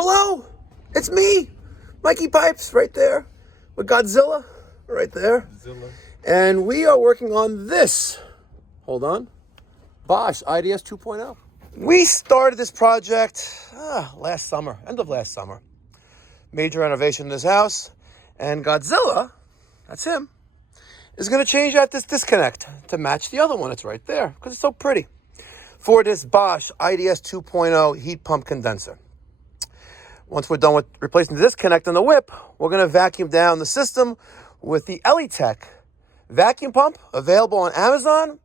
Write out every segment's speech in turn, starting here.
Hello, it's me, Mikey Pipes, right there, with Godzilla, right there. Godzilla. And we are working on this. Hold on. Bosch IDS 2.0. We started this project last summer, end of last summer. Major renovation in this house. And Godzilla, that's him, is going to change out this disconnect to match the other one. It's right there because it's so pretty. For this Bosch IDS 2.0 heat pump condenser. Once we're done with replacing the disconnect and the whip, we're going to vacuum down the system with the Elitech vacuum pump, available on Amazon.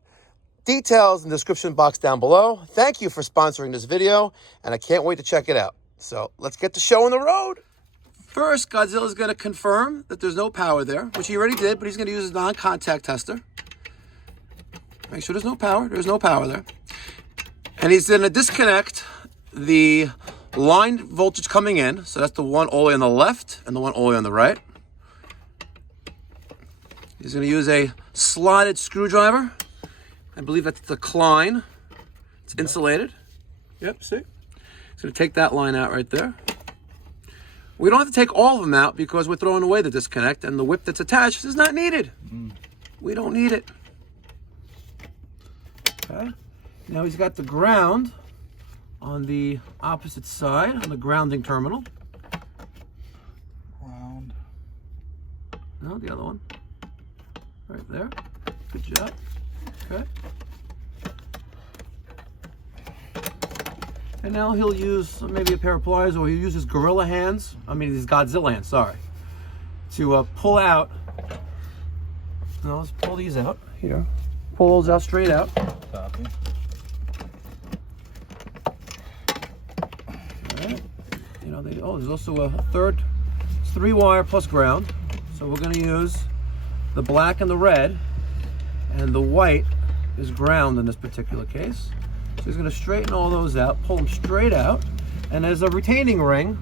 Details in the description box down below. Thank you for sponsoring this video, and I can't wait to check it out. So let's get the show on the road. First, Godzilla's going to confirm that there's no power there, which he already did, but he's going to use his non-contact tester. Make sure there's no power. There's no power there. And he's going to disconnect the line voltage coming in. So that's the one all the way on the left and the one all the way on the right. He's going to use a slotted screwdriver. I believe that's the Klein. It's insulated. Yep, see? He's going to take that line out right there. We don't have to take all of them out because we're throwing away the disconnect, and the whip that's attached is not needed. We don't need it. Okay. Now he's got the ground on the opposite side, on the grounding terminal. Ground. No, the other one. Right there. Good job. Okay. And now he'll use maybe a pair of pliers, or he'll use his gorilla hands, his Godzilla hands, sorry, to pull out. No, let's pull these out here. Pull those out straight out. Copy. All right. You know, there's also a third, it's 3-wire plus ground. So we're going to use the black and the red, and the white is ground in this particular case. So he's going to straighten all those out, pull them straight out, and there's a retaining ring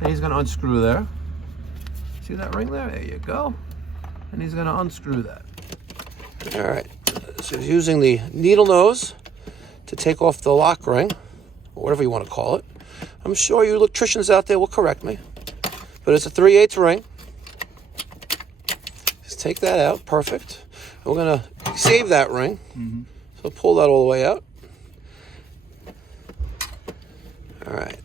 that he's going to unscrew there. See that ring there? There you go. And he's going to unscrew that. All right. So he's using the needle nose to take off the lock ring, or whatever you want to call it. I'm sure you electricians out there will correct me, but it's a 3/8 ring. Just take that out. Perfect. We're going to save that ring. So pull that all the way out. All right.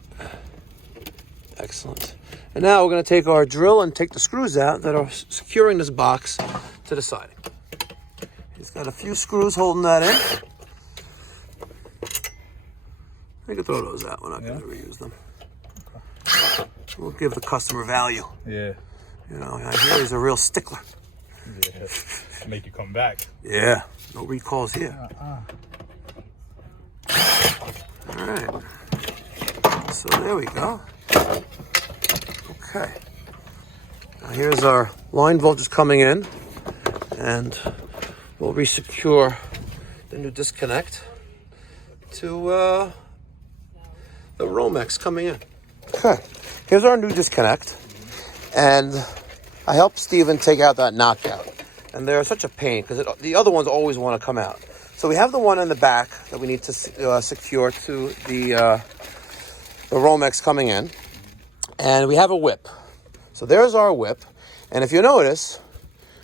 Excellent. And now we're going to take our drill and take the screws out that are securing this box to the siding. He's got a few screws holding that in. I can throw those out. We're not going to reuse them. We'll give the customer value. Yeah. You know, I hear he's a real stickler. Yeah. Make you come back. Yeah. No recalls here. All right. So there we go. Okay. Now here's our line voltage coming in, and we'll resecure the new disconnect to the Romex coming in. Okay. Here's our new disconnect, and I helped Steven take out that knockout, and they're such a pain because the other ones always want to come out. So we have the one in the back that we need to secure to the Romex coming in, and we have a whip. So there's our whip, and if you notice,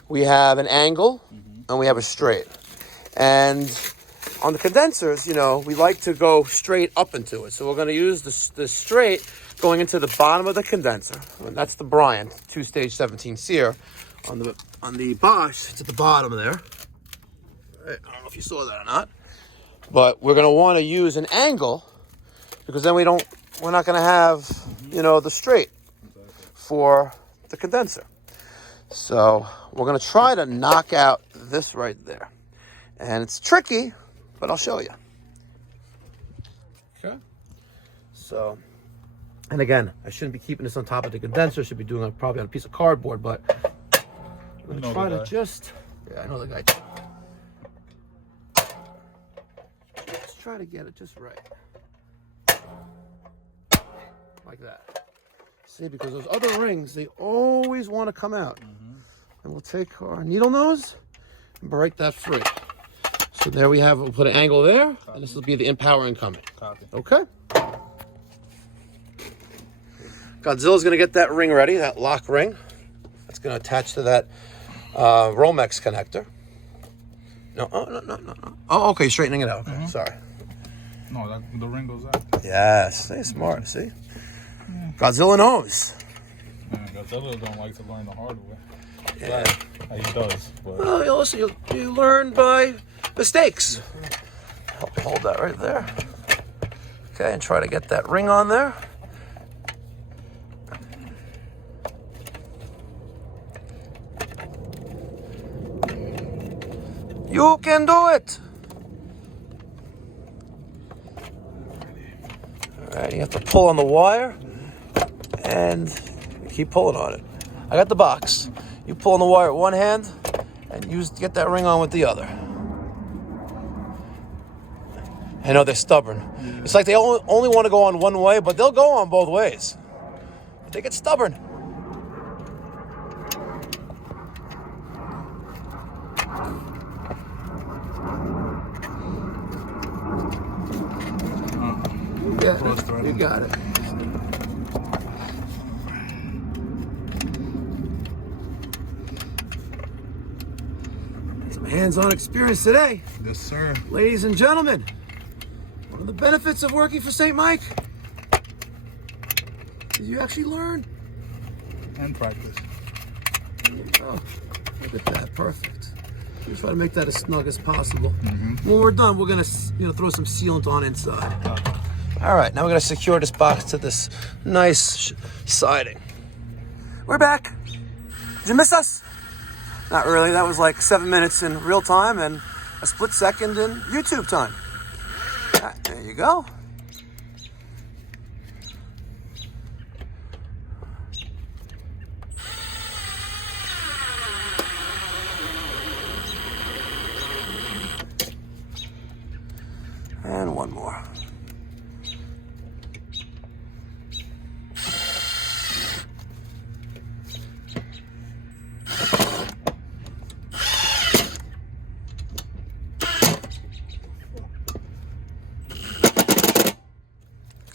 we have an angle and we have a straight. And on the condensers, you know, we like to go straight up into it. So we're going to use the straight going into the bottom of the condenser. And that's the Bryant 2-stage 17 sear. On the Bosch, it's at the bottom there. I don't know if you saw that or not, but we're going to want to use an angle because then we're not going to have, you know, the straight for the condenser. So we're going to try to knock out this right there. And it's tricky, but I'll show you. Okay. So, and again, I shouldn't be keeping this on top of the condenser. I should be doing it probably on a piece of cardboard, but I'm going to try to just, yeah, I know the guy. Let's try to get it just right. Like that. See, because those other rings, they always want to come out. And we'll take our needle nose and break that free. So there we have, we'll put an angle there, and this will be the in power incoming. Copy. Okay? Godzilla's gonna get that ring ready, that lock ring. That's gonna attach to that Romex connector. No, no. Oh, okay, straightening it out. Okay, sorry. No, the ring goes out. Yes, they're smart, see? Yeah. Godzilla knows. Yeah, Godzilla don't like to learn the hard way. Yeah. He does. But... Well, you learn by mistakes. Hold that right there. Okay, and try to get that ring on there. You can do it. All right, you have to pull on the wire and keep pulling on it. I got the box. You pull on the wire with one hand and get that ring on with the other. I know they're stubborn. Yeah. It's like they only want to go on one way, but they'll go on both ways. But they get stubborn. You got it. Some hands-on experience today. Yes, sir. Ladies and gentlemen, one of the benefits of working for St. Mike is you actually learn. And practice. There you go. Look at that. Perfect. We try to make that as snug as possible. Mm-hmm. When we're done, we're going to throw some sealant on inside. All right, now we're going to secure this box to this nice siding. We're back. Did you miss us? Not really. That was like 7 minutes in real time and a split second in YouTube time. All right, there you go. And one more.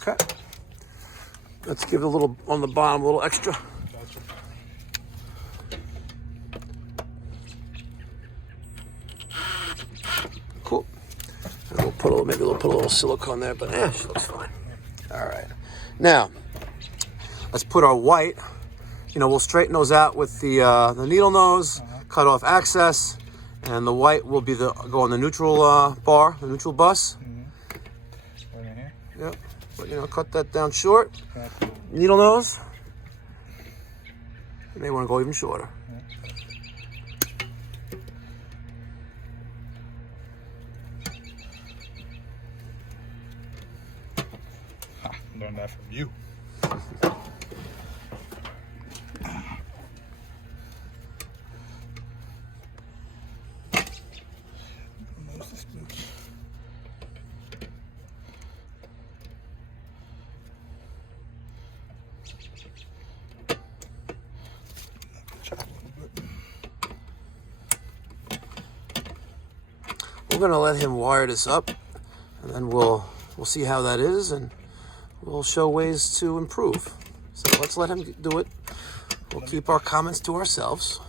Okay. Let's give it a little on the bottom, a little extra. Cool. And we'll put maybe we'll put a little silicone there, but she looks fine. All right. Now, let's put our white. We'll straighten those out with the needle nose, cut off access, and the white will be go on the neutral bar, the neutral bus. Right in here. Yep. But cut that down short. Needle nose. You may want to go even shorter. Learned that from you. We're gonna let him wire this up, and then we'll see how that is, and we'll show ways to improve. So let's let him do it. We'll keep our comments to ourselves.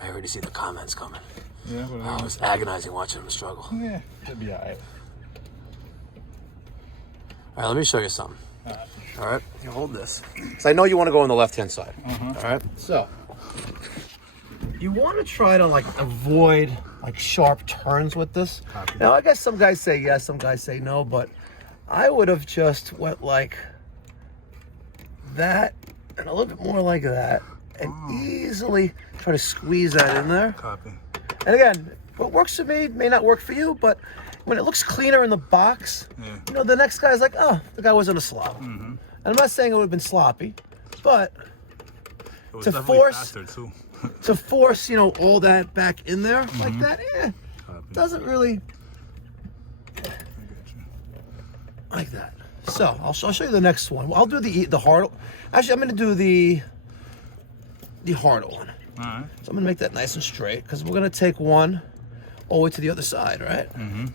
I already see the comments coming. Yeah, but it was agonizing watching him struggle. Yeah, it'll be all right. All right, let me show you something. All right, here, hold this. So I know you want to go on the left-hand side. All right, so you want to try to avoid sharp turns with this. Now, I guess some guys say yes, some guys say no, but I would have just went like that and a little bit more like that, and easily try to squeeze that in there. Copy. And again, what works for me may not work for you, but when it looks cleaner in the box, the next guy's like, oh, the guy wasn't a slob. And I'm not saying it would have been sloppy, but it was to definitely force faster too. to force, you know, all that back in there like that, doesn't really like that. So I'll show you the next one. I'll do the hard. Actually, I'm going to do the harder one. All right. So I'm going to make that nice and straight because we're going to take one all the way to the other side, right? Mm-hmm.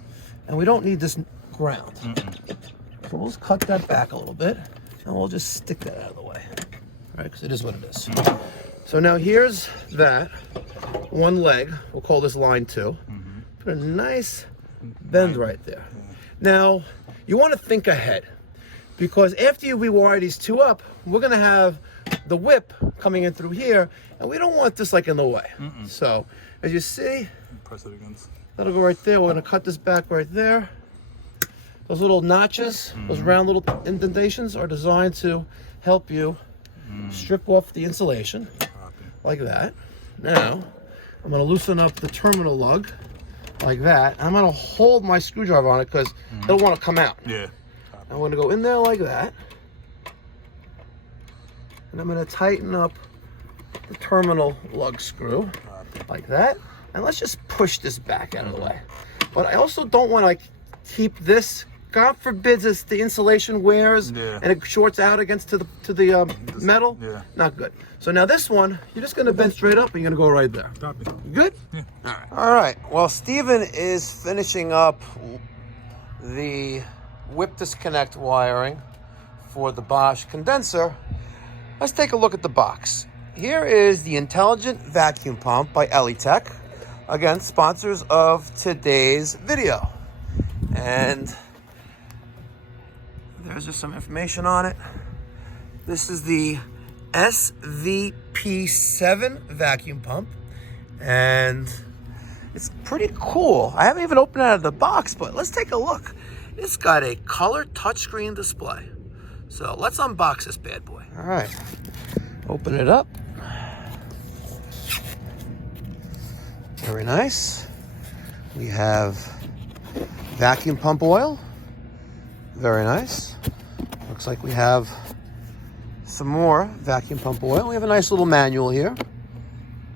And we don't need this ground. So we'll just cut that back a little bit and we'll just stick that out of the way, right? Because it is what it is. So now here's that one leg. We'll call this line 2. Put a nice bend right there. Now, you want to think ahead because after you rewire these 2 up, we're going to have the whip coming in through here, and we don't want this like in the way. So, as you see, Press it against. that'll go right there. We're going to cut this back right there. Those little notches, those round little indentations are designed to help you strip off the insulation like that. Now, I'm going to loosen up the terminal lug like that. I'm going to hold my screwdriver on it because it'll want to come out. Yeah. I'm going to go in there like that. And I'm going to tighten up the terminal lug screw like that. And let's just push this back out of the way. But I also don't want to keep this. God forbid this, the insulation wears and it shorts out against to the metal. Yeah. Not good. So now this one, you're just going to bend straight up and you're going to go right there. Copy. Good? Yeah. All right. All right. Well, Steven is finishing up the whip disconnect wiring for the Bosch condenser. Let's take a look at the box. Here is the Intelligent Vacuum Pump by Elitech. Again, sponsors of today's video. And there's just some information on it. This is the SVP-7 vacuum pump. And it's pretty cool. I haven't even opened it out of the box, but let's take a look. It's got a color touchscreen display. So let's unbox this bad boy. All right, open it up. Very nice. We have vacuum pump oil. Very nice. Looks like we have some more vacuum pump oil. We have a nice little manual here.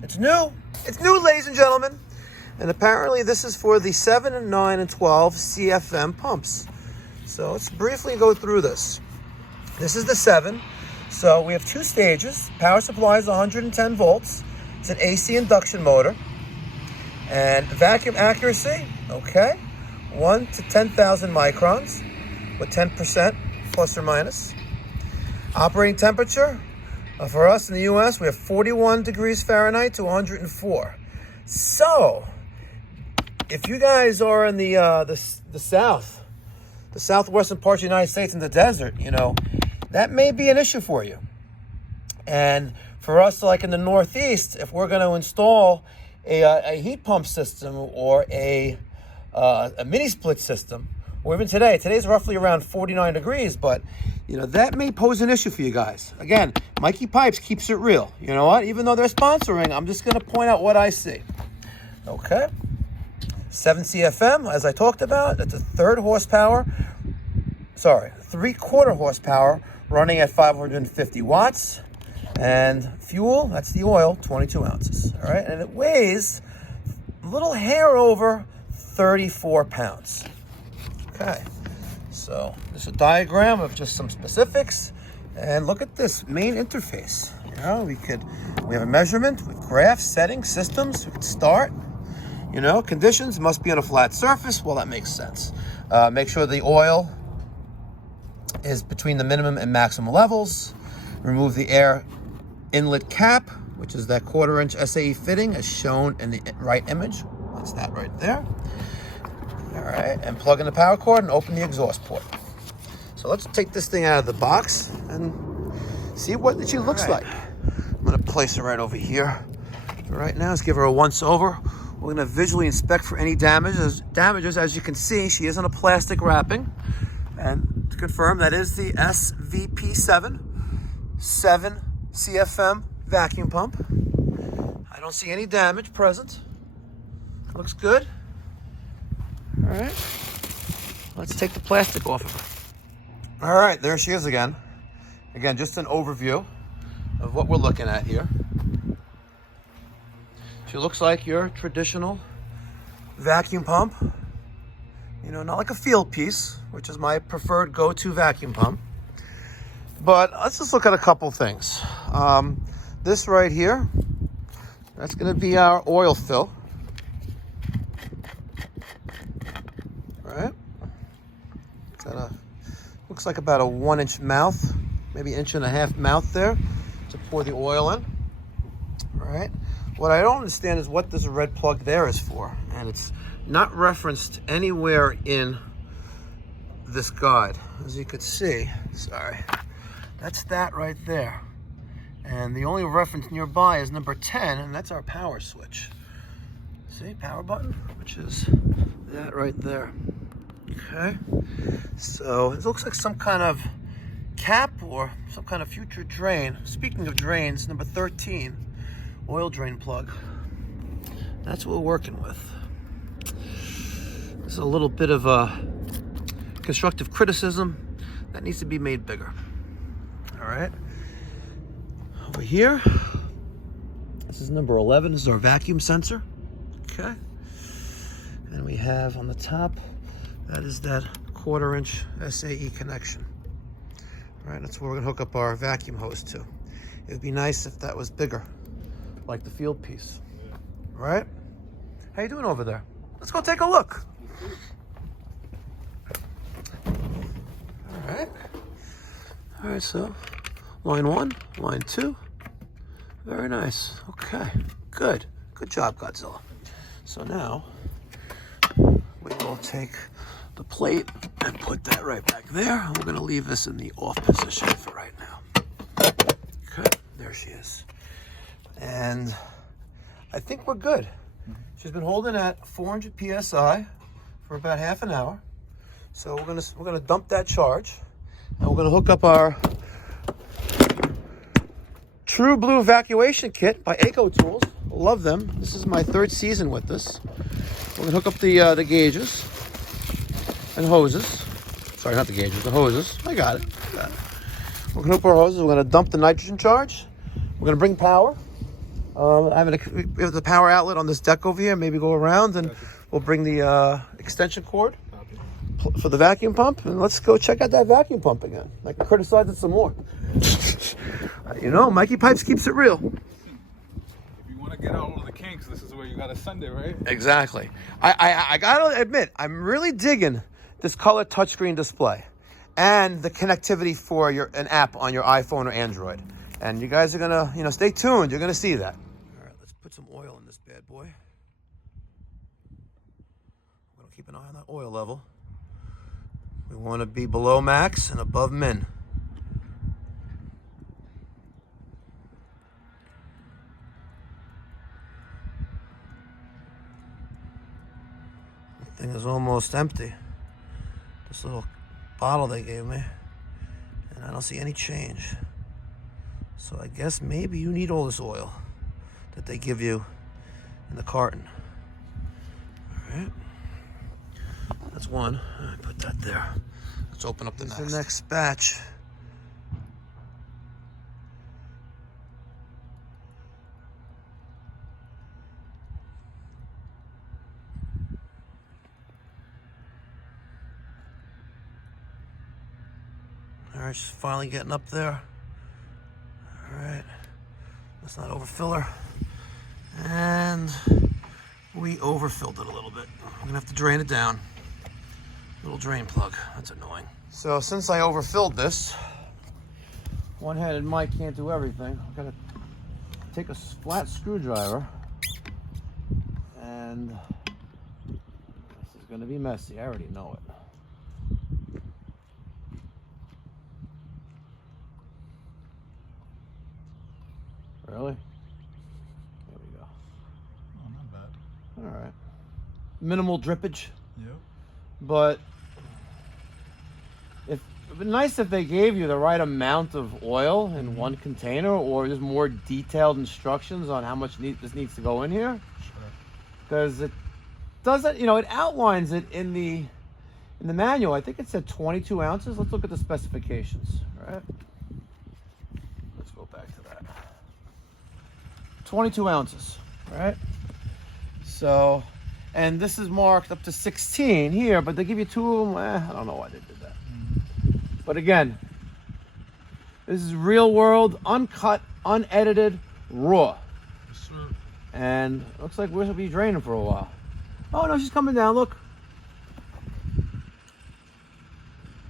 It's new. It's new, ladies and gentlemen. And apparently this is for the 7, and 9, and 12 CFM pumps. So let's briefly go through this. This is the 7. So we have 2 stages. Power supply is 110 volts. It's an AC induction motor. And vacuum accuracy, okay, 1 to 10,000 microns with 10% plus or minus. Operating temperature, for us in the US, we have 41 degrees Fahrenheit to 104. So, if you guys are in the south, the southwestern parts of the United States in the desert, you know, that may be an issue for you. And for us, like in the Northeast, if we're going to install a heat pump system or a mini split system, or even today's roughly around 49 degrees, but you know, that may pose an issue for you guys. Again, Mikey Pipes keeps it real. You know what? Even though they're sponsoring, I'm just going to point out what I see. Okay. 7 CFM, as I talked about, that's a 3/4 horsepower running at 550 watts. And fuel, that's the oil, 22 ounces. All right. And it weighs a little hair over 34 pounds. Okay. So there's a diagram of just some specifics. And look at this main interface. You know, we have a measurement with graphs, settings, systems. We could start. You know, conditions must be on a flat surface. Well, that makes sense. Make sure the oil is between the minimum and maximum levels. Remove the air inlet cap, which is that 1/4 inch SAE fitting as shown in the right image. That's that right there. All right, and plug in the power cord and open the exhaust port. So let's take this thing out of the box and see what she looks like. I'm gonna place her right over here. So right now, let's give her a once over. We're gonna visually inspect for any damages. As you can see, she is on a plastic wrapping. And to confirm, that is the SVP-7 CFM vacuum pump. I don't see any damage present. Looks good. All right. Let's take the plastic off of her. All right, there she is again. Again, just an overview of what we're looking at here. She looks like your traditional vacuum pump. You know, not like a field piece, which is my preferred go-to vacuum pump. But let's just look at a couple things. This right here, that's going to be our oil fill. Right? Looks like about a 1-inch mouth, maybe 1.5 inch mouth there to pour the oil in. All right. What I don't understand is what this red plug there is for, and it's not referenced anywhere in this guide. As you could see, sorry, that's that right there. And the only reference nearby is number 10, and that's our power switch. See, power button, which is that right there. Okay, so it looks like some kind of cap or some kind of future drain. Speaking of drains, number 13, oil drain plug. That's what we're working with. This is a little bit of a constructive criticism that needs to be made bigger. All right, over here, this is number 11. This is our vacuum sensor. Okay, and we have on the top, that is that 1/4 inch SAE connection. All right, that's where we're gonna hook up our vacuum hose to. It would be nice if that was bigger, like the field piece. All right, how you doing over there? Let's go take a look. All right, so line 1, line 2. Very nice. Okay, good job, Godzilla. So now we will take the plate and put that right back there. We're going to leave this in the off position for right now. Okay, there she is. And I think we're good. She's been holding at 400 psi for about half an hour. So we're gonna dump that charge, and we're gonna hook up our True Blue evacuation kit by Eco Tools. Love them. This is my 3rd season with this. We're gonna hook up the gauges and hoses. Sorry, not the gauges, the hoses. I got it. We're gonna hook our hoses. We're gonna dump the nitrogen charge. We're gonna bring power. We have the power outlet on this deck over here. Maybe go around, and we'll bring the extension cord for the vacuum pump, and let's go check out that vacuum pump again. I can criticize it some more. You know, Mikey Pipes keeps it real. If you want to get out of the kinks, this is where you gotta send it, right? Exactly. I gotta admit, I'm really digging this color touchscreen display and the connectivity for an app on your iPhone or Android. And you guys are gonna, stay tuned. You're gonna see that. All right, let's put some oil in this bad boy. I'm gonna keep an eye on that oil level. We want to be below max and above min. The thing is almost empty. This little bottle they gave me, and I don't see any change. So I guess maybe you need all this oil that they give you in the carton. All right. That's one. I put that there. Let's open up the next batch. All right, she's finally getting up there. All right, let's not overfill her. And we overfilled it a little bit. We're gonna have to drain it down. Little drain plug, that's annoying. So since I overfilled this, one-handed Mike can't do everything. I'm gonna take a flat screwdriver, and this is gonna be messy, I already know it. Really? There we go. Oh, not bad. All right. Minimal drippage. Yep. But it'd be nice if they gave you the right amount of oil in one container, or just more detailed instructions on how much this needs to go in here. Sure. Because it doesn't, it outlines it in the manual. I think it said 22 ounces. Let's look at the specifications. All right. Let's go back to that. 22 ounces. All right. So, and this is marked up to 16 here, but they give you 2 of them. I don't know why they did that. But again, this is real world, uncut, unedited, raw. Yes, sir. And looks like we're gonna be draining for a while. Oh no, she's coming down, look.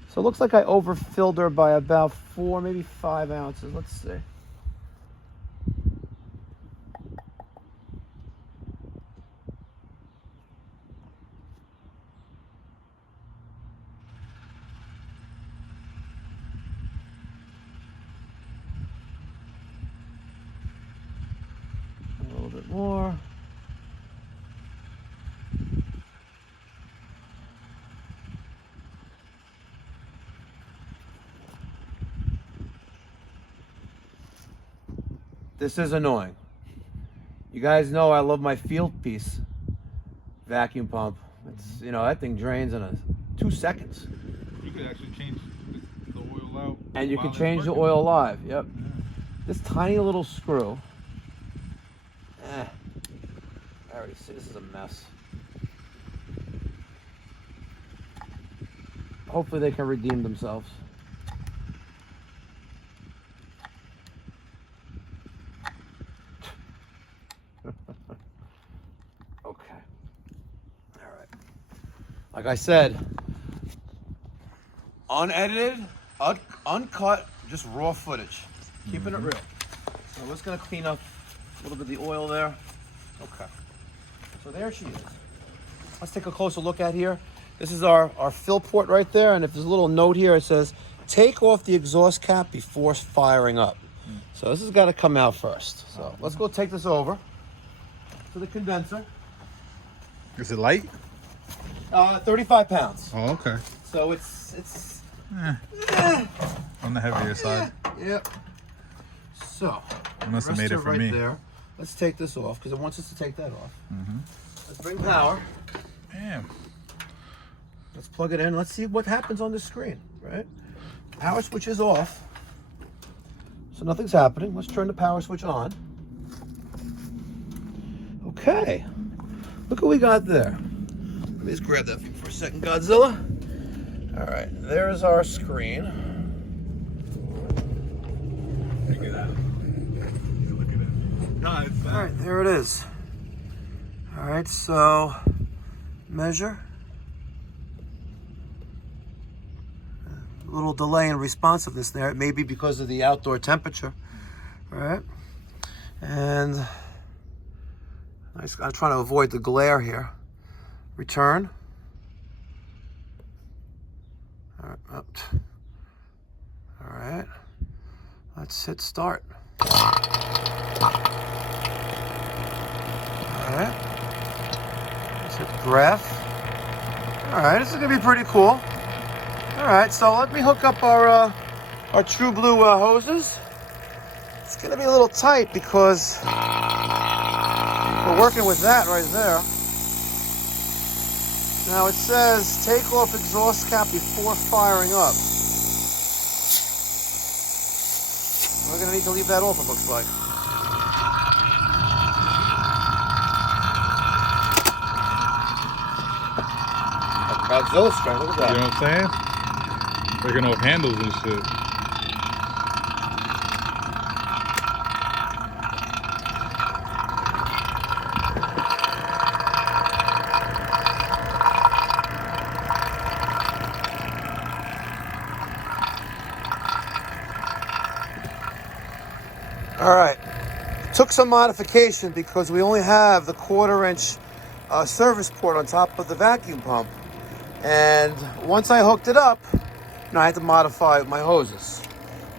So it looks like I overfilled her by about 4, maybe 5 ounces. Let's see. A little bit more. This is annoying. You guys know I love my field piece vacuum pump. It's, you know, that thing drains in 2 seconds. You could actually change the oil out. And you while can it's change the working. oil live. Yep. Yeah. This tiny little screw. I already see this is a mess. Hopefully they can redeem themselves. Okay. All right. Like I said, unedited, uncut, just raw footage. Keeping it real. So we're just gonna clean up a little bit of the oil there. Okay. So there she is. Let's take a closer look at here. This is our fill port right there, and if there's a little note here, it says, take off the exhaust cap before firing up. So this has got to come out first. So let's go take this over to the condenser. Is it light? 35 pounds. Oh, okay. So it's On the heavier side. Yep. So You must have rest made it her for right me. there. Let's take this off because it wants us to take that off. Mm-hmm. Let's bring power. Damn. Let's plug it in. Let's see what happens on the screen, right? Power switch is off. So nothing's happening. Let's turn the power switch on. Okay. Look what we got there. Let me just grab that for a second, Godzilla. All right, there's our screen. Look at that. Look at it. God, it's All right, there it is. All right, so measure. A little delay in responsiveness there. It may be because of the outdoor temperature. All right, and I'm trying to avoid the glare here. Return. All right, up. All right. Let's hit start. All right. Let's hit graph. All right, this is gonna be pretty cool. All right, so let me hook up our True Blue hoses. It's gonna be a little tight because we're working with that right there. Now it says take off exhaust cap before firing up. We're gonna need to leave that off, it looks like. Godzilla strength, look at that. You know what I'm saying? Breaking off handles and shit. All right, took some modification because we only have the 1/4-inch service port on top of the vacuum pump. And once I hooked it up, I had to modify my hoses.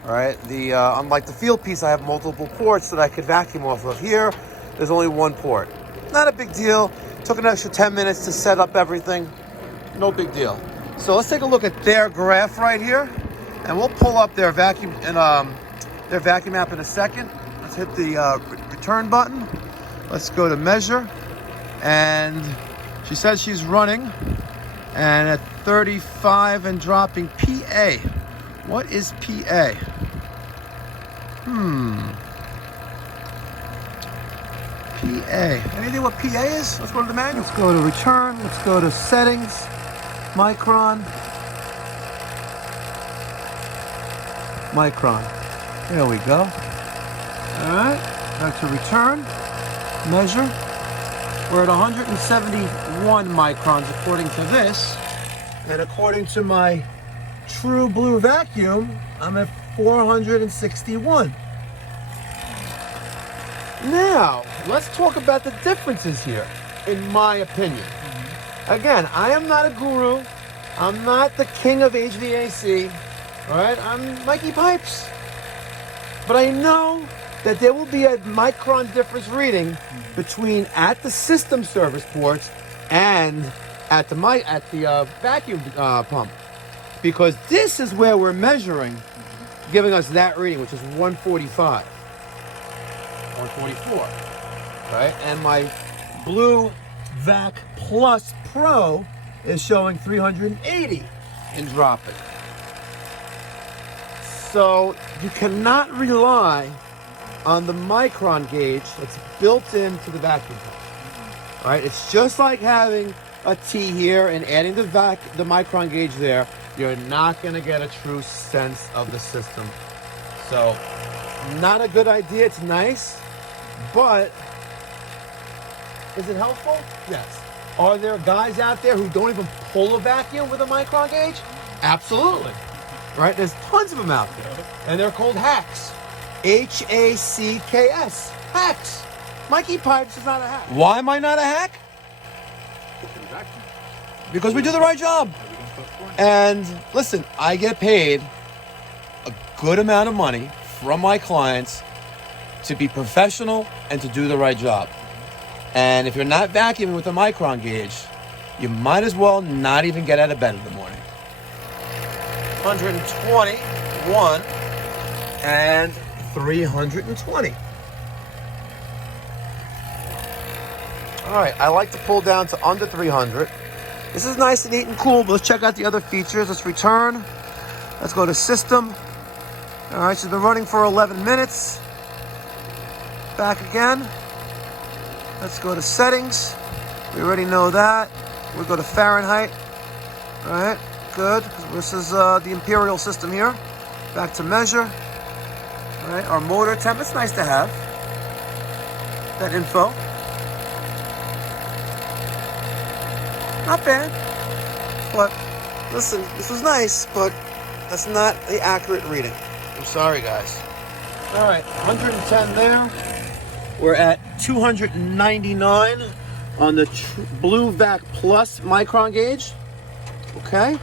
All right, unlike the field piece, I have multiple ports that I could vacuum off of. Here, there's only one port. Not a big deal. Took an extra 10 minutes to set up everything. No big deal. So let's take a look at their graph right here, and we'll pull up their vacuum their vacuum app in a second. Let's hit the return button. Let's go to measure, and she says she's running. And at 35 and dropping PA. What is PA? PA. Any idea what PA is? Let's go to the manual. Let's go to return. Let's go to settings. Micron. Micron. There we go. All right. Back to return. Measure. We're at 171 microns according to this. And according to my True Blue vacuum, I'm at 461. Now, let's talk about the differences here, in my opinion. Again, I am not a guru. I'm not the king of HVAC. All right, I'm Mikey Pipes. But I know that there will be a micron difference reading between at the system service ports and at the vacuum pump, because this is where we're measuring, giving us that reading, which is 145, 144, right? And my Blue Vac Plus Pro is showing 380 and dropping. So you cannot rely on the micron gauge that's built into the vacuum pump, right? It's just like having a T here and adding the micron gauge there. You're not going to get a true sense of the system. So, not a good idea. It's nice, but is it helpful? Yes. Are there guys out there who don't even pull a vacuum with a micron gauge? Absolutely. Right? There's tons of them out there, and they're called hacks. HACKS. Hacks. Mikey Pipes is not a hack. Why am I not a hack? Because we do the right job. And listen, I get paid a good amount of money from my clients to be professional and to do the right job. And if you're not vacuuming with a micron gauge, you might as well not even get out of bed in the morning. 121 and 320. All right, I like to pull down to under 300. This is nice and neat and cool, but let's check out the other features. Let's return. Let's go to system. All right, she's been running for 11 minutes. Back again. Let's go to settings. We already know that. We'll go to Fahrenheit. All right, good. This is the Imperial system here. Back to measure. All right, our motor temp. It's nice to have that info. Not bad, but listen, this was nice, but that's not the accurate reading. I'm sorry, guys. All right, 110 there. We're at 299 on the Blue Vac Plus micron gauge. Okay,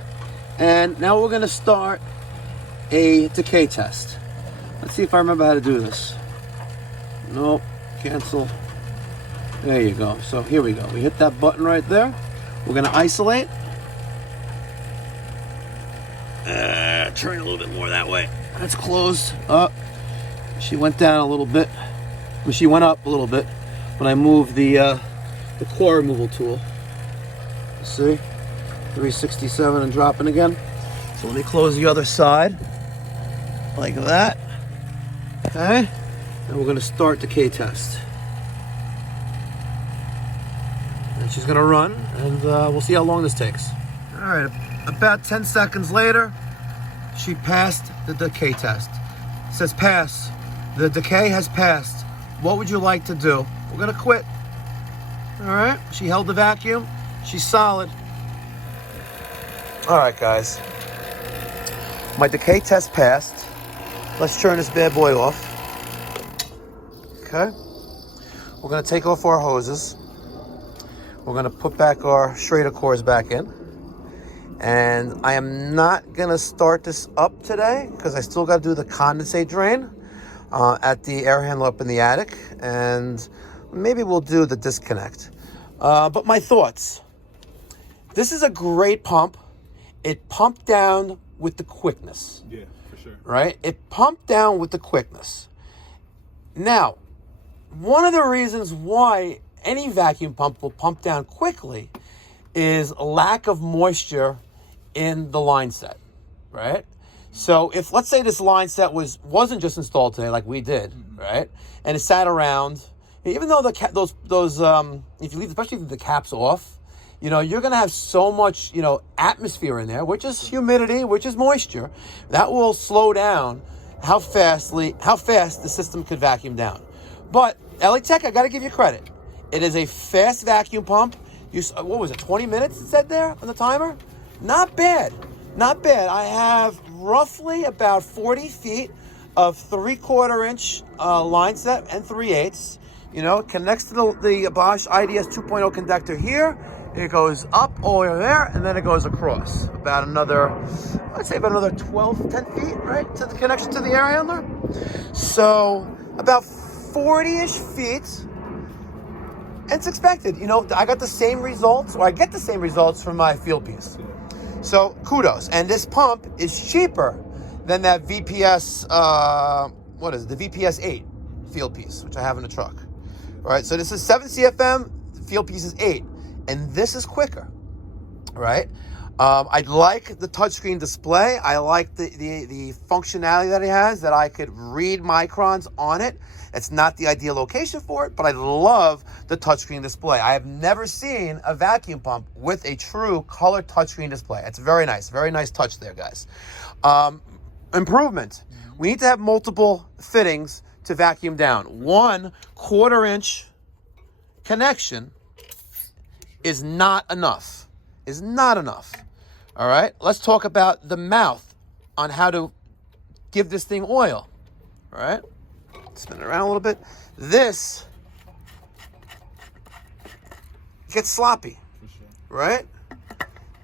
and now we're gonna start a decay test. Let's see if I remember how to do this. Nope, cancel. There you go. So here we go. We hit that button right there. We're going to isolate. Turn a little bit more that way. That's closed. Up. She went down a little bit. Well, she went up a little bit when I moved the core removal tool. See? 367 and dropping again. So let me close the other side. Like that. Okay. And we're going to start the decay test. She's gonna run, and we'll see how long this takes. All right, about 10 seconds later, she passed the decay test. It says pass. The decay has passed. What would you like to do? We're gonna quit. All right, she held the vacuum. She's solid. All right, guys. My decay test passed. Let's turn this bad boy off. Okay. We're gonna take off our hoses. We're going to put back our Schrader cores back in. And I am not going to start this up today because I still got to do the condensate drain at the air handler up in the attic. And maybe we'll do the disconnect. But my thoughts. This is a great pump. It pumped down with the quickness. Yeah, for sure. Right? It pumped down with the quickness. Now, one of the reasons why any vacuum pump will pump down quickly is a lack of moisture in the line set, right? So if, let's say this line set wasn't just installed today like we did, right? And it sat around, even though if you leave, especially if you leave the caps off, you know, you're going to have so much, you know, atmosphere in there, which is humidity, which is moisture, that will slow down how fast the system could vacuum down. But Elitech, I got to give you credit. It is a fast vacuum pump. What was it, 20 minutes it said there on the timer? Not bad. Not bad. I have roughly about 40 feet of 3/4 inch line set and 3/8. You know, it connects to the Bosch IDS 2.0 conductor here. It goes up all the way there, and then it goes across about another, I'd say about another 10 feet, right, to the connection to the air handler. So about 40-ish feet. It's expected. You know, I got the same results, or I get the same results from my field piece. So kudos. And this pump is cheaper than that VPS, the VPS 8 field piece, which I have in the truck. All right, so this is 7 CFM, the field piece is 8. And this is quicker, right? I like the touchscreen display. I like the functionality that it has, that I could read microns on it. It's not the ideal location for it, but I love the touchscreen display. I have never seen a vacuum pump with a true color touchscreen display. It's very nice touch there, guys. Improvement. We need to have multiple fittings to vacuum down. 1/4 inch connection is not enough. All right, let's talk about the mouth on how to give this thing oil. All right, spin it around a little bit. This gets sloppy, right?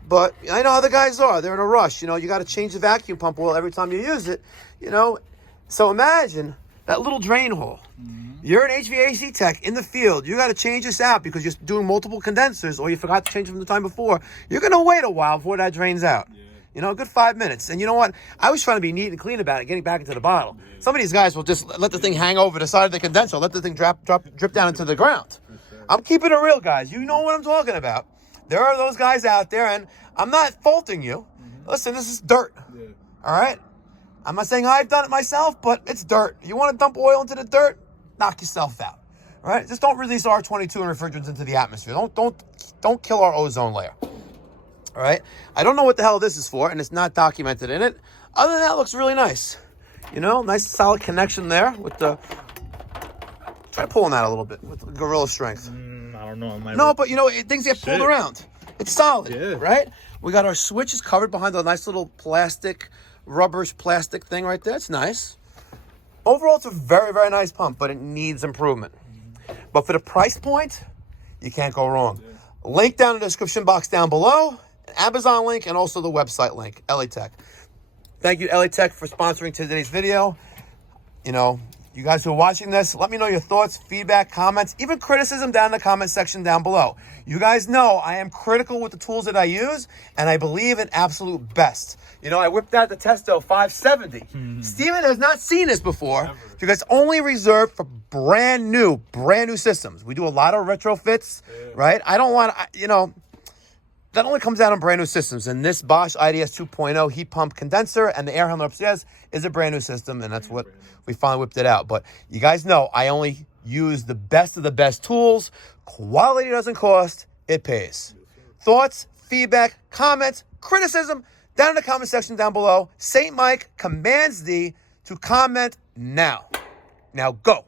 But I know how the guys are. They're in a rush. You know, you got to change the vacuum pump oil every time you use it. You know, so imagine that little drain hole. You're an HVAC tech in the field. You got to change this out because you're doing multiple condensers, or you forgot to change them the time before. You're going to wait a while before that drains out. Yeah. You know, a good 5 minutes. And you know what? I was trying to be neat and clean about it, getting back into the bottle. Yeah. Some of these guys will just let the thing hang over the side of the condenser, let the thing drip down into the ground. Sure. I'm keeping it real, guys. You know what I'm talking about. There are those guys out there, and I'm not faulting you. Listen, this is dirt. Yeah. All right? I'm not saying I've done it myself, but it's dirt. You want to dump oil into the dirt? Knock yourself out. All right? Just don't release R22 and refrigerants into the atmosphere. Don't kill our ozone layer. All right? I don't know what the hell this is for, and it's not documented in it. Other than that, it looks really nice. You know, nice solid connection there with the... Try pulling that a little bit with Gorilla Strength. I don't know. No, but you know, things get pulled around. It's solid, right? We got our switches covered behind a nice little rubberish plastic thing right there. It's nice. Overall, it's a very, very nice pump, but it needs improvement. But for the price point, you can't go wrong. Link down in the description box down below, an Amazon link, and also the website link, Elitech. Thank you, Elitech, for sponsoring today's video. You know, you guys who are watching this, let me know your thoughts, feedback, comments, even criticism down in the comment section down below. You guys know I am critical with the tools that I use, and I believe in absolute best. You know, I whipped out the Testo 570. Steven has not seen this before because it's only reserved for brand new systems. We do a lot of retrofits, right? I don't want, you know, that only comes out on brand new systems. And this Bosch IDS 2.0 heat pump condenser and the air handler upstairs is a brand new system, and that's what we finally whipped it out. But you guys know I only use the best of the best tools. Quality doesn't cost, it pays. Thoughts, feedback, comments, criticism, down in the comment section down below. St. Mike commands thee to comment now. Now go.